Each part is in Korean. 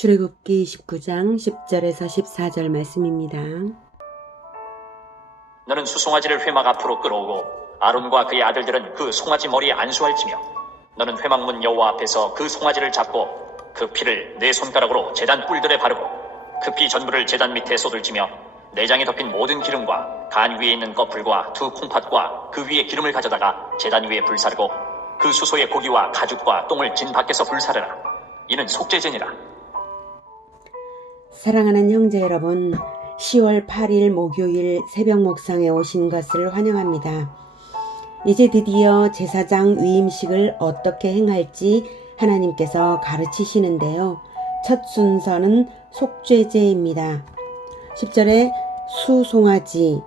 출애굽기 19장 10절에서 14절 말씀입니다. 너는 수송아지를 회막 앞으로 끌어오고 아론과 그의 아들들은 그 송아지 머리에 안수할지며 너는 회막문 여호와 앞에서 그 송아지를 잡고 그 피를 네 손가락으로 제단 뿔들에 바르고 그 피 전부를 제단 밑에 쏟을지며 내장에 덮인 모든 기름과 간 위에 있는 꺼풀과 두 콩팥과 그 위에 기름을 가져다가 제단 위에 불사르고 그 수소의 고기와 가죽과 똥을 진 밖에서 불사르라. 이는 속죄제니라. 사랑하는 형제 여러분, 10월 8일 목요일 새벽 목상에 오신 것을 환영합니다. 이제 드디어 제사장 위임식을 어떻게 행할지 하나님께서 가르치시는데요. 첫 순서는 속죄제입니다. 10절에 수송아지.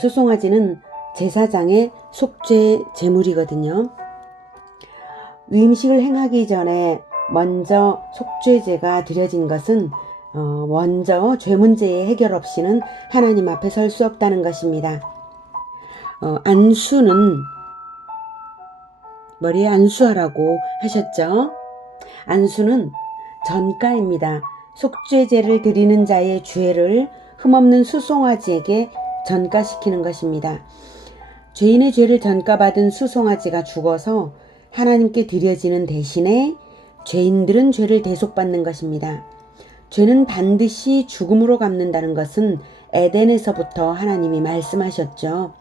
수송아지는 제사장의 속죄 제물이거든요. 위임식을 행하기 전에 먼저 속죄제가 드려진 것은 먼저 죄 문제의 해결 없이는 하나님 앞에 설 수 없다는 것입니다. 안수는 머리에 안수하라고 하셨죠. 안수는 전가입니다. 속죄제를 드리는 자의 죄를 흠없는 수송아지에게 전가시키는 것입니다. 죄인의 죄를 전가받은 수송아지가 죽어서 하나님께 드려지는 대신에 죄인들은 죄를 대속받는 것입니다. 죄는 반드시 죽음으로 갚는다는 것은 에덴에서부터 하나님이 말씀하셨죠.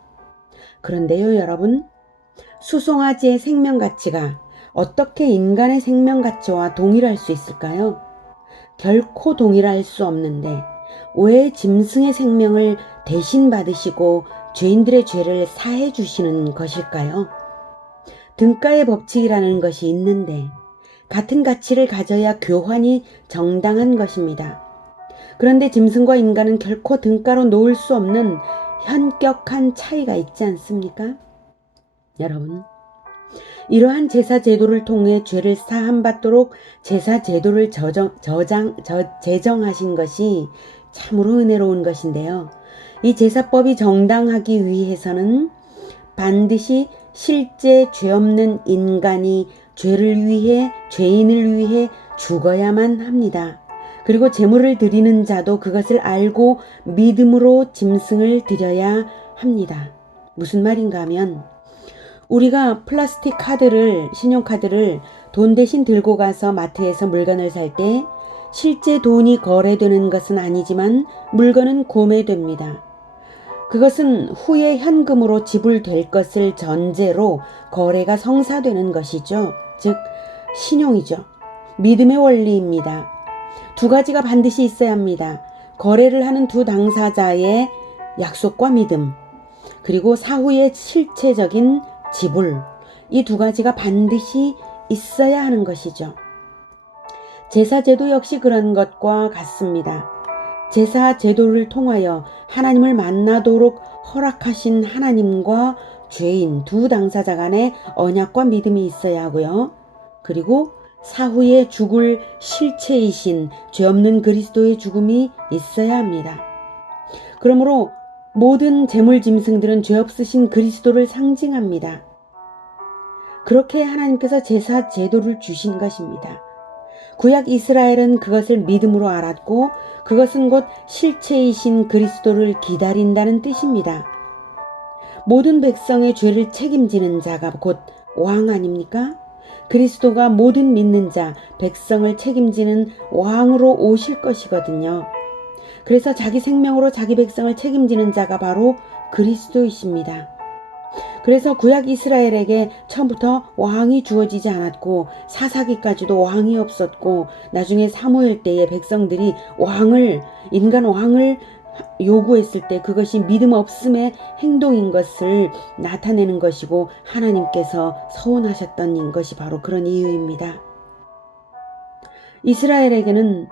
그런데요, 여러분, 수송아지의 생명 가치가 어떻게 인간의 생명 가치와 동일할 수 있을까요? 결코 동일할 수 없는데 왜 짐승의 생명을 대신 받으시고 죄인들의 죄를 사해 주시는 것일까요? 등가의 법칙이라는 것이 있는데 같은 가치를 가져야 교환이 정당한 것입니다. 그런데 짐승과 인간은 결코 등가로 놓을 수 없는 현격한 차이가 있지 않습니까? 여러분, 이러한 제사 제도를 통해 죄를 사함받도록 제사 제도를 제정하신 것이 참으로 은혜로운 것인데요. 이 제사법이 정당하기 위해서는 반드시 실제 죄 없는 인간이 죄인을 위해 죽어야만 합니다. 그리고 제물을 드리는 자도 그것을 알고 믿음으로 짐승을 드려야 합니다. 무슨 말인가 하면 우리가 플라스틱 카드를, 신용카드를 돈 대신 들고 가서 마트에서 물건을 살 때 실제 돈이 거래되는 것은 아니지만 물건은 구매됩니다. 그것은 후에 현금으로 지불될 것을 전제로 거래가 성사되는 것이죠. 즉 신용이죠. 믿음의 원리입니다. 두 가지가 반드시 있어야 합니다. 거래를 하는 두 당사자의 약속과 믿음, 그리고 사후의 실체적인 지불, 이 두 가지가 반드시 있어야 하는 것이죠. 제사제도 역시 그런 것과 같습니다. 제사 제도를 통하여 하나님을 만나도록 허락하신 하나님과 죄인 두 당사자 간의 언약과 믿음이 있어야 하고요. 그리고 사후에 죽을 실체이신 죄 없는 그리스도의 죽음이 있어야 합니다. 그러므로 모든 제물 짐승들은 죄 없으신 그리스도를 상징합니다. 그렇게 하나님께서 제사 제도를 주신 것입니다. 구약 이스라엘은 그것을 믿음으로 알았고 그것은 곧 실체이신 그리스도를 기다린다는 뜻입니다. 모든 백성의 죄를 책임지는 자가 곧 왕 아닙니까? 그리스도가 모든 믿는 자, 백성을 책임지는 왕으로 오실 것이거든요. 그래서 자기 생명으로 자기 백성을 책임지는 자가 바로 그리스도이십니다. 그래서 구약 이스라엘에게 처음부터 왕이 주어지지 않았고 사사기까지도 왕이 없었고 나중에 사무엘 때에 백성들이 인간 왕을 요구했을 때 그것이 믿음 없음의 행동인 것을 나타내는 것이고 하나님께서 서운하셨던 것이 바로 그런 이유입니다. 이스라엘에게는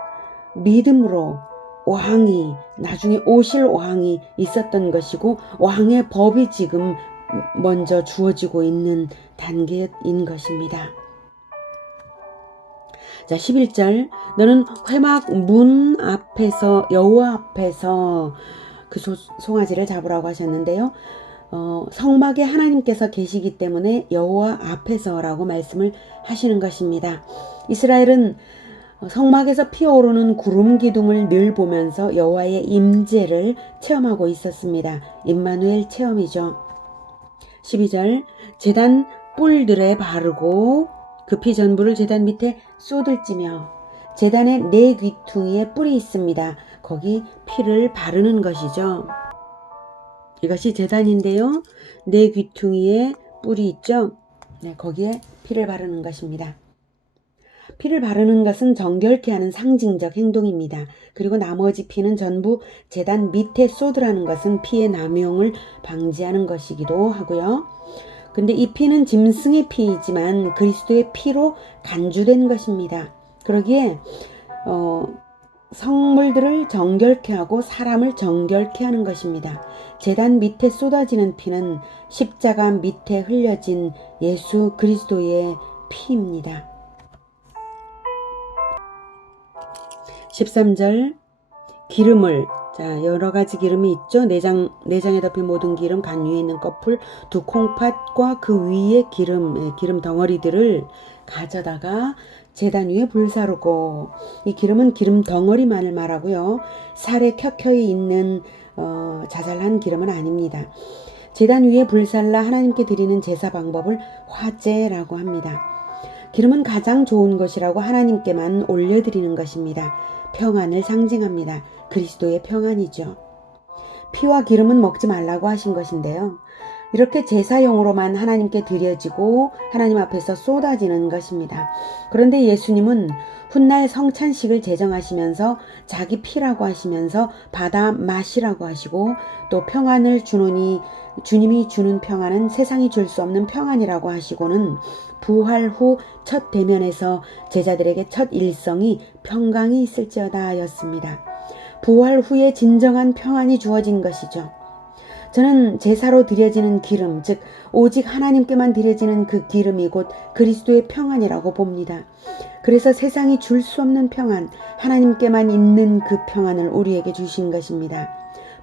믿음으로 나중에 오실 왕이 있었던 것이고 왕의 법이 지금 먼저 주어지고 있는 단계인 것입니다. 자, 11절, 너는 회막 문 앞에서 여호와 앞에서 그 송아지를 잡으라고 하셨는데요. 성막에 하나님께서 계시기 때문에 여호와 앞에서라고 말씀을 하시는 것입니다. 이스라엘은 성막에서 피어오르는 구름 기둥을 늘 보면서 여호와의 임재를 체험하고 있었습니다. 임마누엘 체험이죠. 12절 제단 뿔들에 바르고 그 피 전부를 제단 밑에 쏟을지며 제단의 네 귀퉁이에 뿔이 있습니다. 거기 피를 바르는 것이죠. 이것이 제단인데요. 네 귀퉁이에 뿔이 있죠. 네, 거기에 피를 바르는 것입니다. 피를 바르는 것은 정결케 하는 상징적 행동입니다. 그리고 나머지 피는 전부 제단 밑에 쏟으라는 것은 피의 남용을 방지하는 것이기도 하고요. 근데 이 피는 짐승의 피이지만 그리스도의 피로 간주된 것입니다. 그러기에 성물들을 정결케 하고 사람을 정결케 하는 것입니다. 제단 밑에 쏟아지는 피는 십자가 밑에 흘려진 예수 그리스도의 피입니다. 13절 기름을 여러 가지 기름이 있죠. 내장에 덮인 모든 기름, 간 위에 있는 꺼풀, 두 콩팥과 그 위에 기름 덩어리들을 가져다가 제단 위에 불사르고, 이 기름은 기름 덩어리만을 말하고요. 살에 켜켜이 있는 자잘한 기름은 아닙니다. 제단 위에 불살라 하나님께 드리는 제사 방법을 화제라고 합니다. 기름은 가장 좋은 것이라고 하나님께만 올려드리는 것입니다. 평안을 상징합니다. 그리스도의 평안이죠. 피와 기름은 먹지 말라고 하신 것인데요. 이렇게 제사용으로만 하나님께 드려지고 하나님 앞에서 쏟아지는 것입니다. 그런데 예수님은 훗날 성찬식을 제정하시면서 자기 피라고 하시면서 받아 마시라고 하시고, 또 평안을 주노니 주님이 주는 평안은 세상이 줄 수 없는 평안이라고 하시고는 부활 후 첫 대면에서 제자들에게 첫 일성이 평강이 있을지어다 였습니다. 부활 후에 진정한 평안이 주어진 것이죠. 저는 제사로 드려지는 기름, 즉 오직 하나님께만 드려지는 그 기름이 곧 그리스도의 평안이라고 봅니다. 그래서 세상이 줄 수 없는 평안, 하나님께만 있는 그 평안을 우리에게 주신 것입니다.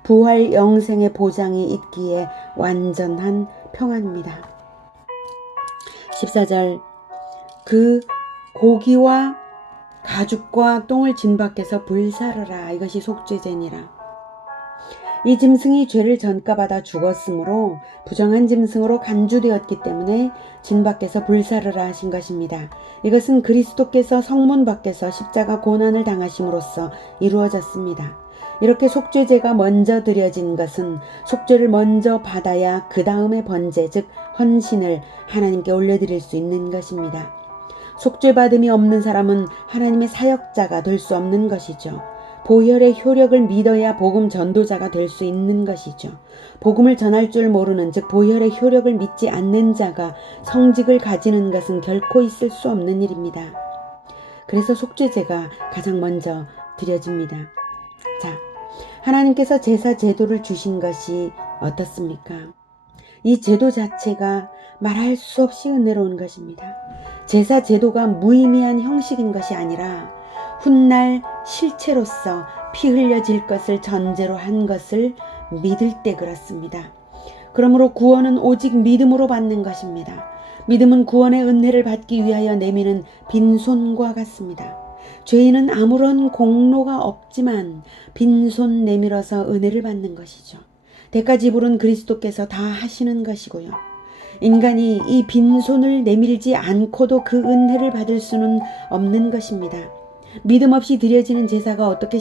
부활 영생의 보장이 있기에 완전한 평안입니다. 14절 그 고기와 가죽과 똥을 진 밖에서 불사르라. 이것이 속죄제니라. 이 짐승이 죄를 전가받아 죽었으므로 부정한 짐승으로 간주되었기 때문에 진 밖에서 불사르라 하신 것입니다. 이것은 그리스도께서 성문 밖에서 십자가 고난을 당하심으로써 이루어졌습니다. 이렇게 속죄제가 먼저 드려진 것은 속죄를 먼저 받아야 그 다음에 번제, 즉 헌신을 하나님께 올려드릴 수 있는 것입니다. 속죄받음이 없는 사람은 하나님의 사역자가 될 수 없는 것이죠. 보혈의 효력을 믿어야 복음 전도자가 될 수 있는 것이죠. 복음을 전할 줄 모르는, 즉 보혈의 효력을 믿지 않는 자가 성직을 가지는 것은 결코 있을 수 없는 일입니다. 그래서 속죄제가 가장 먼저 드려집니다. 자, 하나님께서 제사 제도를 주신 것이 어떻습니까? 이 제도 자체가 말할 수 없이 은혜로운 것입니다. 제사 제도가 무의미한 형식인 것이 아니라 훗날 실체로서 피 흘려질 것을 전제로 한 것을 믿을 때 그렇습니다. 그러므로 구원은 오직 믿음으로 받는 것입니다. 믿음은 구원의 은혜를 받기 위하여 내미는 빈손과 같습니다. 죄인은 아무런 공로가 없지만 빈손 내밀어서 은혜를 받는 것이죠. 대가 지불은 그리스도께서 다 하시는 것이고요. 인간이 이 빈손을 내밀지 않고도 그 은혜를 받을 수는 없는 것입니다. 믿음 없이 드려지는 제사가 어떻게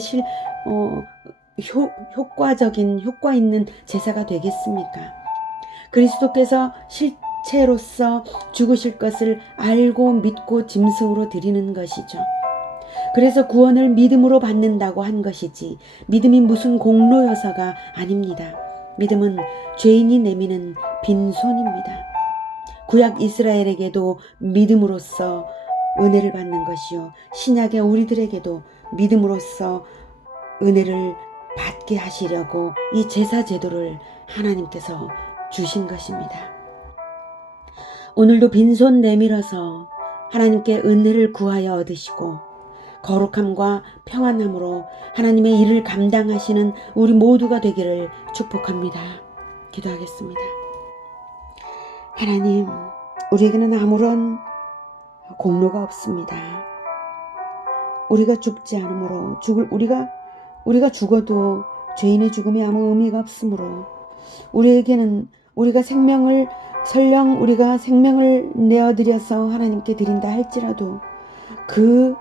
효과 있는 제사가 되겠습니까? 그리스도께서 실체로서 죽으실 것을 알고 믿고 짐승으로 드리는 것이죠. 그래서 구원을 믿음으로 받는다고 한 것이지 믿음이 무슨 공로여서가 아닙니다. 믿음은 죄인이 내미는 빈손입니다. 구약 이스라엘에게도 믿음으로써 은혜를 받는 것이요, 신약의 우리들에게도 믿음으로써 은혜를 받게 하시려고 이 제사 제도를 하나님께서 주신 것입니다. 오늘도 빈손 내밀어서 하나님께 은혜를 구하여 얻으시고 거룩함과 평안함으로 하나님의 일을 감당하시는 우리 모두가 되기를 축복합니다. 기도하겠습니다. 하나님, 우리에게는 아무런 공로가 없습니다. 우리가 죽지 않으므로 우리가 죽어도 죄인의 죽음이 아무 의미가 없으므로 우리에게는 설령 우리가 생명을 내어드려서 하나님께 드린다 할지라도 그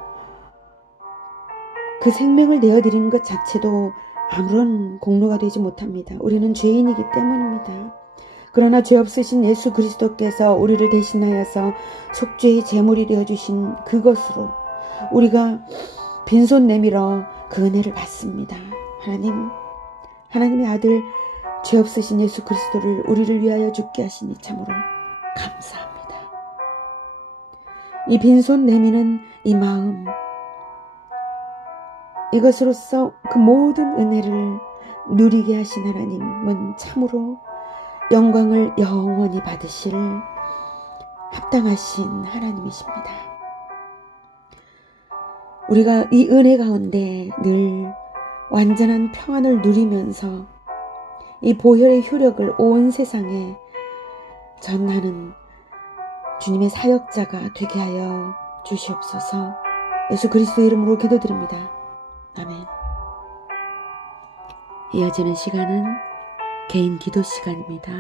생명을 내어드리는 것 자체도 아무런 공로가 되지 못합니다. 우리는 죄인이기 때문입니다. 그러나 죄 없으신 예수 그리스도께서 우리를 대신하여서 속죄의 제물이 되어주신 그것으로 우리가 빈손 내밀어 그 은혜를 받습니다. 하나님의 아들 죄 없으신 예수 그리스도를 우리를 위하여 죽게 하시니 참으로 감사합니다. 이 빈손 내미는 이 마음, 이것으로써 그 모든 은혜를 누리게 하신 하나님은 참으로 영광을 영원히 받으실 합당하신 하나님이십니다. 우리가 이 은혜 가운데 늘 완전한 평안을 누리면서 이 보혈의 효력을 온 세상에 전하는 주님의 사역자가 되게 하여 주시옵소서. 예수 그리스도 이름으로 기도드립니다. 아멘. 이어지는 시간은 개인 기도 시간입니다.